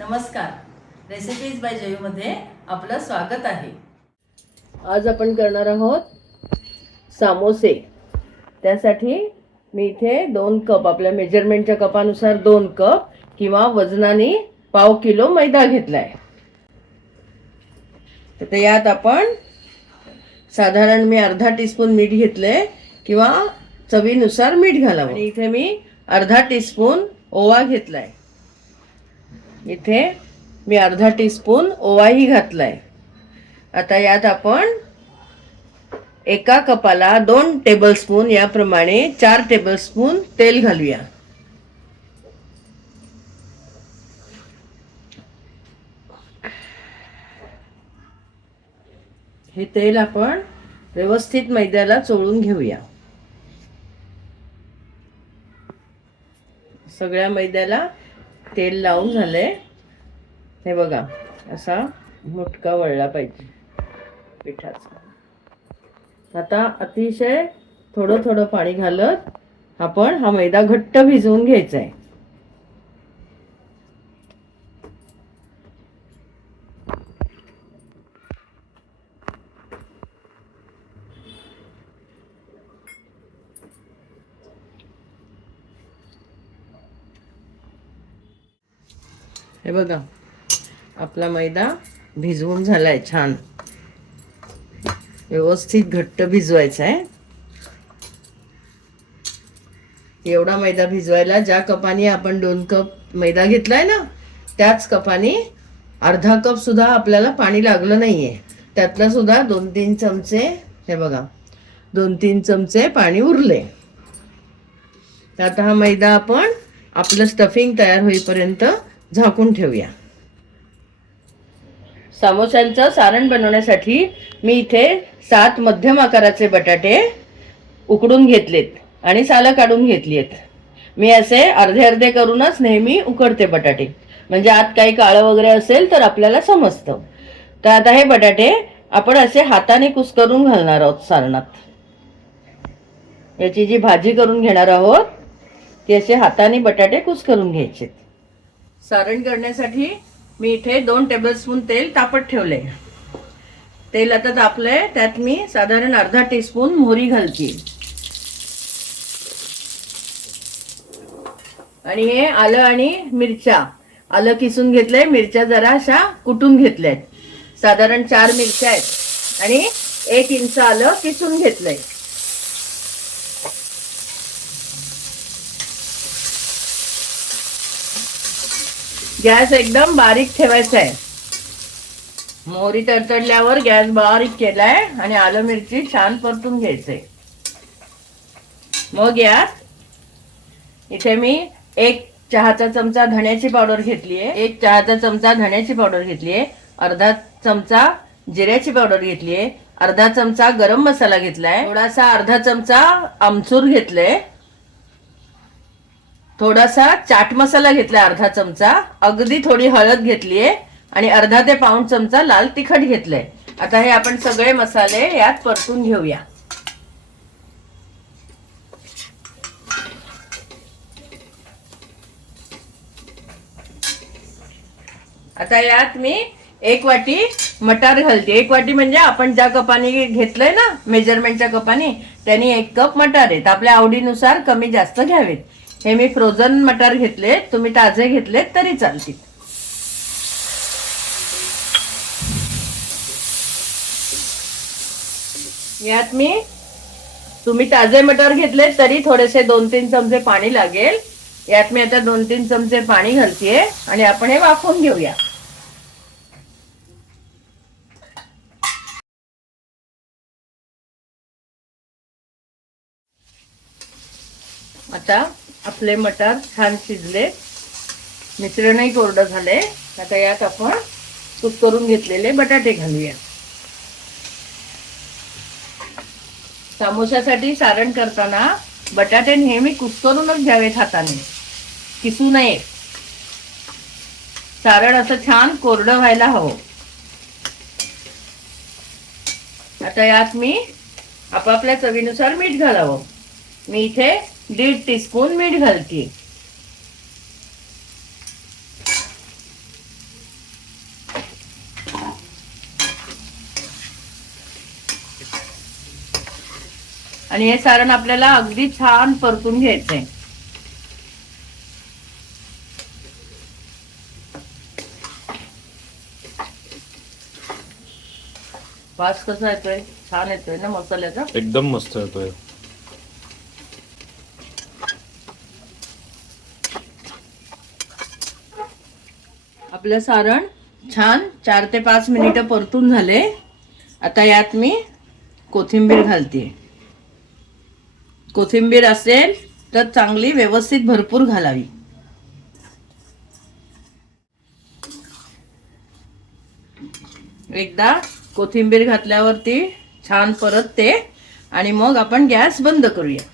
नमस्कार. Recipes bye जयूमध्ये आपलं स्वागत आहे. आज आपण करणार आहोत सामोसे. त्यासाठी मी इथे दोन कप आपल्या मेजरमेंटच्या कपानुसार दोन कप किंवा वजनाने पाव किलो मैदा घेतलाय. तर ते यात आपण साधारण मी अर्धा टीस्पून मीठ घेतले किंवा चवीनुसार मीठ घालावं. इथे मी अर्धा टीस्पून ओवा घेतलाय. इथे मी अर्धा टीस्पून ओवाही घातलाय. आता यात आपण एका कपाला दोन टेबलस्पून याप्रमाणे चार टेबलस्पून तेल घालूया. हे तेल आपण व्यवस्थित मैद्याला चोळून घेऊया. सगळ्या मैद्याला तेल लावून झाले हे बघा असा मुटका वळला पाहिजे पिठाचा. आता अतिशय थोडं थोडं पाणी घालत आपण हा मैदा घट्ट भिजवून घ्यायचा आहे हे बघा. आपला मैदा भिजवून झालाय छान. व्यवस्थित घट्ट भिजवायचा आहे. एवढा मैदा भिजवायला ज्या कपाने आपण दोन कप मैदा घेतलाय ना त्याच कपाने अर्धा कप सुद्धा आपल्याला पाणी लागलं नाहीये. त्यातला सुद्धा दोन तीन चमचे हे बघा दोन तीन चमचे पाणी उरले. तर आता हा मैदा आपण आपलं स्टफिंग तयार होईपर्यंत झाकून ठेवूया. सामोसांचं सारण बनवण्यासाठी मी इथे सात मध्यम आकाराचे बटाटे उकडून घेतलेत आणि सालं काढून घेतली आहेत मी असे अर्धे अर्धे करूनच नेहमी उकडते बटाटे. म्हणजे आत काही काळं वगैरे असेल तर आपल्याला समजतं. तर आता हे बटाटे आपण असे हाताने कुस्करून घालणार आहोत सारणात. याची जी भाजी करून घेणार आहोत ती असे हाताने बटाटे कुस्करून घ्यायचे सारण करण्यासाठी मी इथे दोन टेबलस्पून तेल तापत ठेवले तेल आता तापलंय त्यात मी साधारण अर्धा टीस्पून मोहरी घालते. आणि हे आलं आणि मिरच्या. आलं किसून घेतलंय मिरच्या जरा अशा कुटून घेतल्यात. साधारण चार मिरच्या आहेत. आणि एक इंच आलं किसून घेतलंय. गॅस एकदम बारीक ठेवायचा आहे. मोहरी तडतडल्यावर गॅस बारीक केलाय आणि आलं मिरची छान परतून घ्यायचंय. मग यात इथे मी एक चहाचा चमचा धण्याची पावडर घेतली आहे एक चहाचा चमचा धण्याची पावडर घेतली आहे अर्धा चमचा जिऱ्याची पावडर घेतली आहे अर्धा चमचा गरम मसाला घेतलाय. थोडासा अर्धा चमचा आमचूर घेतलाय. थोडासा चाट मसाला घेतला अर्धा चमचा अगदी थोडी हळद घेतलीये आणि अर्धा ते पाऊण चमचा लाल तिखट घेतलंय. आता हे आपण सगळे मसाले यात परतून घेऊया. आता यात मी एक वाटी मटार घालते. एक वाटी म्हणजे आपण ज्या कपाने घेतलंय ना मेजरमेंटच्या कपाने त्यांनी एक कप मटार आहेत. आपल्या आवडीनुसार कमी जास्त घ्यावेत. हे मी फ्रोझन मटार घेतले तुम्ही ताजे घेतले तरी चालतील. यात मी तुम्ही ताजे मटार घेतले तरी थोडेसे दोन तीन चमचे पाणी लागेल. यात मी आता दोन तीन चमचे पाणी घालतेय आणि आपण हे वाफवून घेऊया. आता आपले मटार छान शिजले. मिश्रणही कोरडं झाले. आता यात आपण कुक करून घेतलेले बटाटे घालूया. सामोशासाठी सारण करताना बटाटे नेहमी कुस्करूनच घ्यावेत हाताने. किसू नये. सारण असं छान कोरडं व्हायला हवं. आता यात मी आपापल्या चवीनुसार मीठ घालावं. मी इथे दीड टीस्पून मीठ घालते. आणि हे सारण आपल्याला अगदी छान परतून घ्यायचंय. वास कसा येतोय? छान येतोय ना मसाल्याचा? एकदम मस्त येतोय. आपलं सारण छान चार ते पाच मिनिटं परतून झाले. आता यात मी कोथिंबीर घालते. कोथिंबीर असेल तर चांगली व्यवस्थित भरपूर घालावी. एकदा कोथिंबीर घातल्यावरती छान परतते आणि मग आपण गॅस बंद करूया.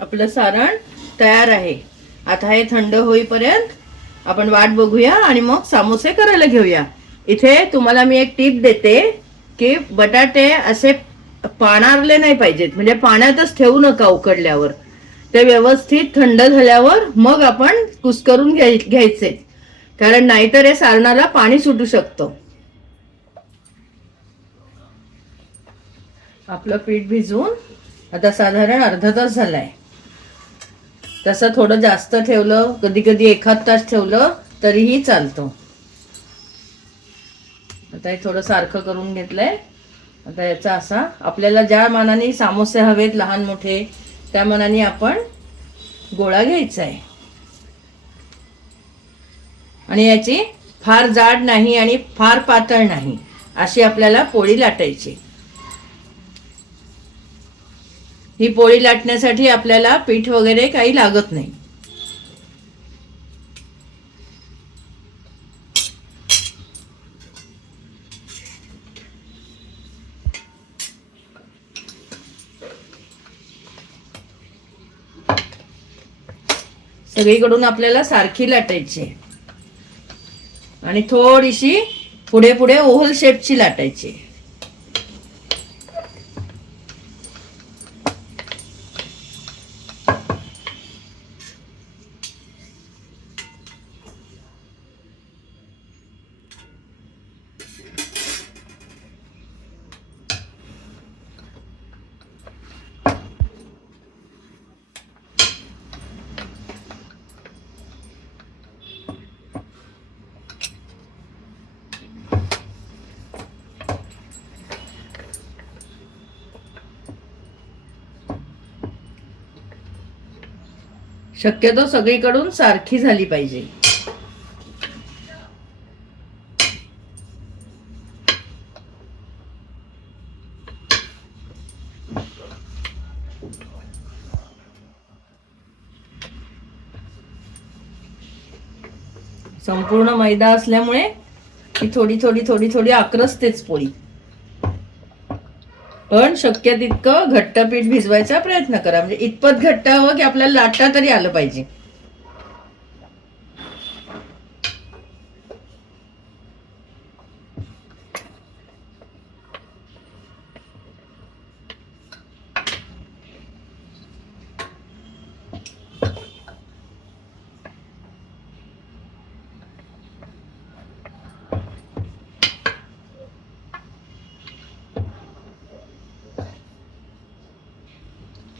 आपलं सारण तयार आहे. आता हे थंड होईपर्यंत आपण वाट बघूया आणि मग सामोसे करायला घेऊया. इथे तुम्हाला मी एक टीप देते की बटाटे असे पाणारले नाही पाहिजेत. म्हणजे पाण्यातच ठेवू नका उकडल्यावर. ते व्यवस्थित थंड झाल्यावर मग आपण कुस्करून घ्याय घ्यायचे. कारण नाहीतर हे सारणाला पाणी सुटू शकतं. आपलं पीठ भिजवून आता साधारण अर्धा तास झालाय. तसं थोडं जास्त ठेवलं कधी कधी एखाद तास ठेवलं तरीही चालतो. आता हे थोडं सारखं करून घेतलंय. आता याचा असा आपल्याला ज्या मानाने सामोसे हवेत लहान मोठे त्या मानाने आपण गोळा घ्यायचा आहे आणि याची फार जाड नाही आणि फार पातळ नाही अशी आपल्याला पोळी लाटायची. ही पोळी लाटण्यासाठी आपल्याला पीठ वगैरे काही लागत नाही. सगळीकडून आपल्याला सारखी लाटायची आणि थोडीशी पुढे पुढे ओव्हल शेपची लाटायची शक्यतो सगळीकडून सारखी झाली पाहिजे. संपूर्ण मैदा असल्यामुळे ही थोडी थोडी थोडी थोडी आक्रसतेच पोळी. पण शक्य तितकं घट्ट पीठ भिजवायचा प्रयत्न करा. म्हणजे इतपत घट्ट हवं की आपल्याला लाटा तरी आलं पाहिजे.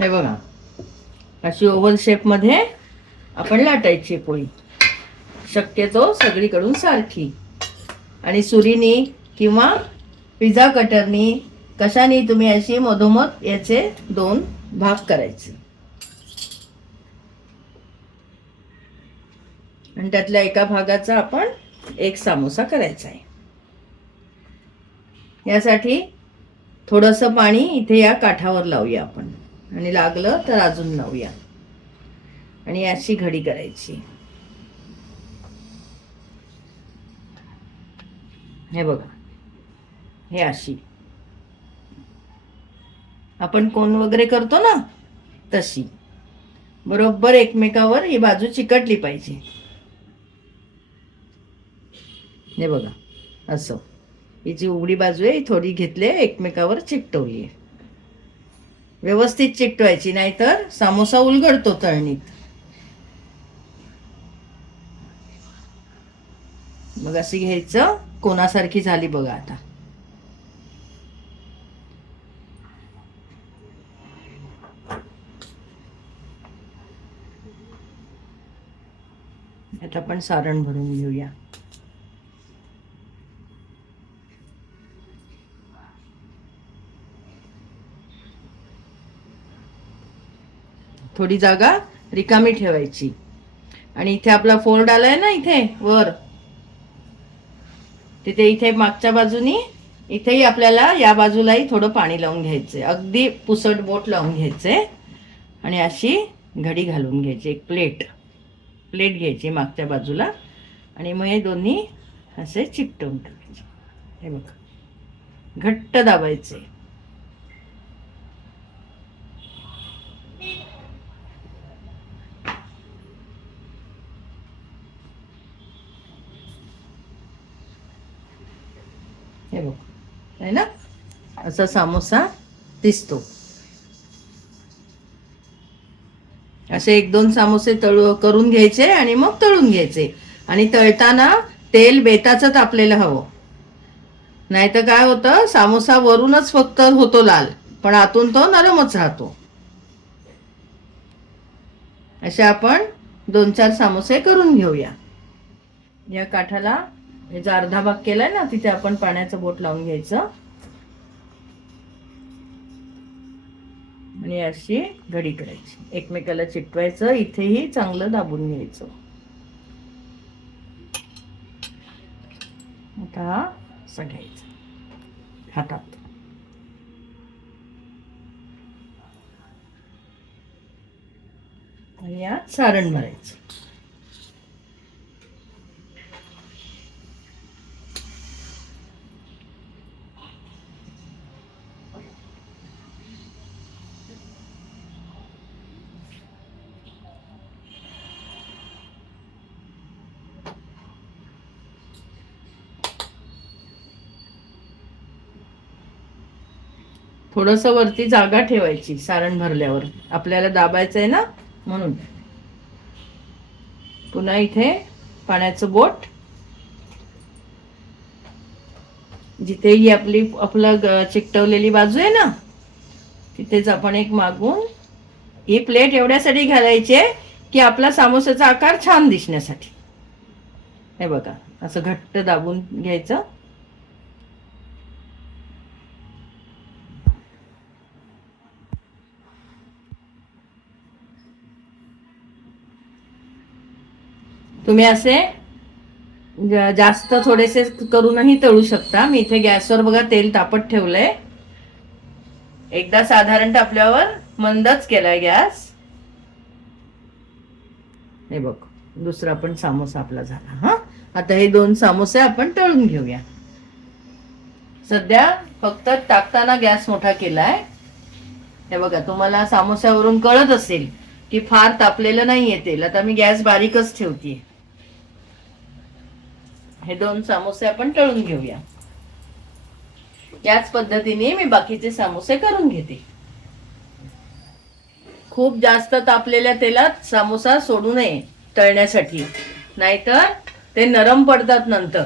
हे बघा. अशी ओव्हल शेपमध्ये आपण लाटायची पोळी. शक्यतो सगळीकडून सारखी. आणि सुरीनी किंवा पिझ्झा कटरनी कशाने तुम्ही अशी मधोमध याचे दोन भाग करायचे. आणि त्यातल्या एका भागाचा आपण एक सामोसा करायचा आहे. यासाठी थोडंसं पाणी इथे या काठावर लावूया आपण. आणि लागलं तर अजून लावूया आणि अशी घडी करायची. हे बघा. हे अशी. आपण कोण वगैरे करतो ना तशी. बरोबर एकमेकावर ही बाजू चिकटली पाहिजे. हे बघा. असं. ही जी उघडी बाजू आहे ही थोडी घेतली आहे, एकमेकावर चिकटवली आहे. व्यवस्थित चिकटवायची नाहीतर सामोसा उलगडतो तळणीत. मग असं घ्यायचं कोणासारखी झाली बघा आता. आता आपण सारण भरून घेऊया. थोडी जागा रिकामी ठेवायची. आणि इथे आपला फोल्ड आलाय ना इथे वर. तिथे इथे मागच्या बाजूनी इथेही आपल्याला या बाजूलाही थोडं पाणी लावून घ्यायचंय. अगदी पुसट बोट लावून घ्यायचंय. आणि अशी घडी घालून घ्यायची एक प्लेट. प्लेट घ्यायची मागच्या बाजूला. आणि मग हे दोन्ही असे चिकटवून टाकायचे हे बघ. घट्ट दाबायचे हे बघ. आहे ना? असा सामोसा दिसतो. असे एक दोन सामोसे तळू करून घ्यायचे आणि मग तळून घ्यायचे. आणि तळताना तेल बेताचं तापलेलं हवं. नाहीतर काय होतं सामोसा वरूनच फक्त होतो लाल पण आतून तो नरमच राहतो. असे आपण दोन चार सामोसे करून घेऊया. या काठाला याचा अर्धा भाग केलाय ना तिथे आपण पाण्याचं बोट लावून घ्यायचं. आणि अशी घडी करायची. एकमेकाला चिटवायचं इथेही चांगलं दाबून घ्यायचं. आता असं घ्यायचं. हातात. आणि यात सारण भरायचं. थोडस वरती जागा ठेवायची सारण भरल्यावर. आपल्याला दाबायचं आहे ना? म्हणून. पुन्हा इथे पाण्याचं बोट. जिथे ही आपली आपलं चिकटवलेली बाजू आहे ना? तिथेच आपण एक मागून ही प्लेट एवढ्यासाठी घालायची आहे की आपला सामोसाचा आकार छान दिसण्यासाठी. हे बघा असं घट्ट दाबून घ्यायचं. तुम्ही असे जास्त थोडेसे करूनही तळू शकता. मी इथे गॅसवर बघा तेल तापत ठेवलंय. एकदा साधारण टापल्यावर मंदच केलाय गॅस. हे बघ दुसरा पण सामोसा आपला झाला. हा? आता हे दोन सामोसे आपण तळून घेऊया. सध्या फक्त टाकताना गॅस मोठा केलाय. हे बघा तुम्हाला सामोस्यावरून कळत असेल की फार तापलेलं नाहीये तेल. आता मी गॅस बारीकच ठेवते हे दोन सामोसे आपण तळून घेऊया. याच पद्धतीने मी बाकीचे सामोसे करून घेते. खूप जास्त तापलेल्या तेलात सामोसा सोडू नये तळण्यासाठी. नाहीतर ते नरम पडतात नंतर.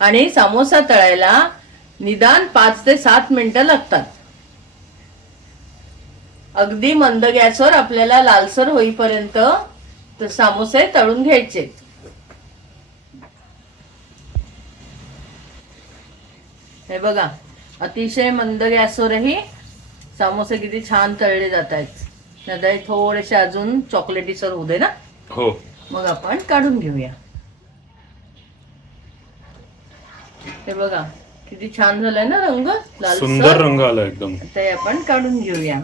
आणि सामोसा तळायला निदान पाच ते सात मिनिटं लागतात. अगदी मंद गॅसवर आपल्याला लालसर होईपर्यंत सामोसे तळून घ्यायचे. हे बघा अतिशय मंद गॅसवरही सामोसे किती छान तळले जात आहेत नंतर थोडेसे अजून चॉकलेटीसर होऊ दे ना? हो. मग आपण काढून घेऊया. हे बघा किती छान झालाय ना रंग? सुंदर लालसर रंग आला एकदम. ते आपण काढून घेऊया.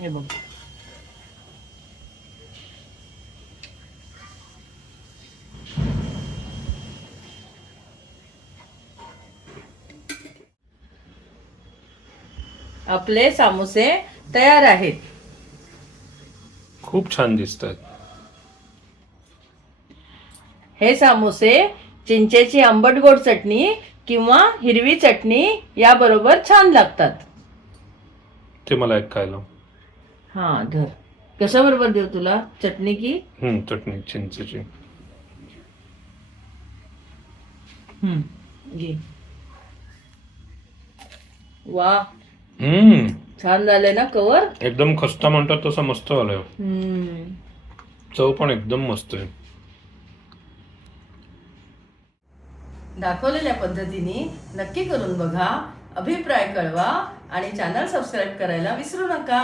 हे बघ. आपले सामोसे तयार आहेत. खूप छान दिसतात. हे सामोसे चिंचेची आंबट गोड चटणी किंवा हिरवी चटणी याबरोबर छान लागतात. ते मला एक खायला. हा धर. कशाबरोबर देऊ तुला? चटणी की? हम्म चटणी चिंचेची. हम्म, घे. वा. हम्म. छान झालंय ना कवर एकदम खस्ता म्हणतात तसं मस्त आलंय चव पण एकदम मस्त आहे. दाखवलेल्या पद्धतीने नक्की करून बघा अभिप्राय कळवा आणि चॅनल सबस्क्राईब करायला विसरू नका.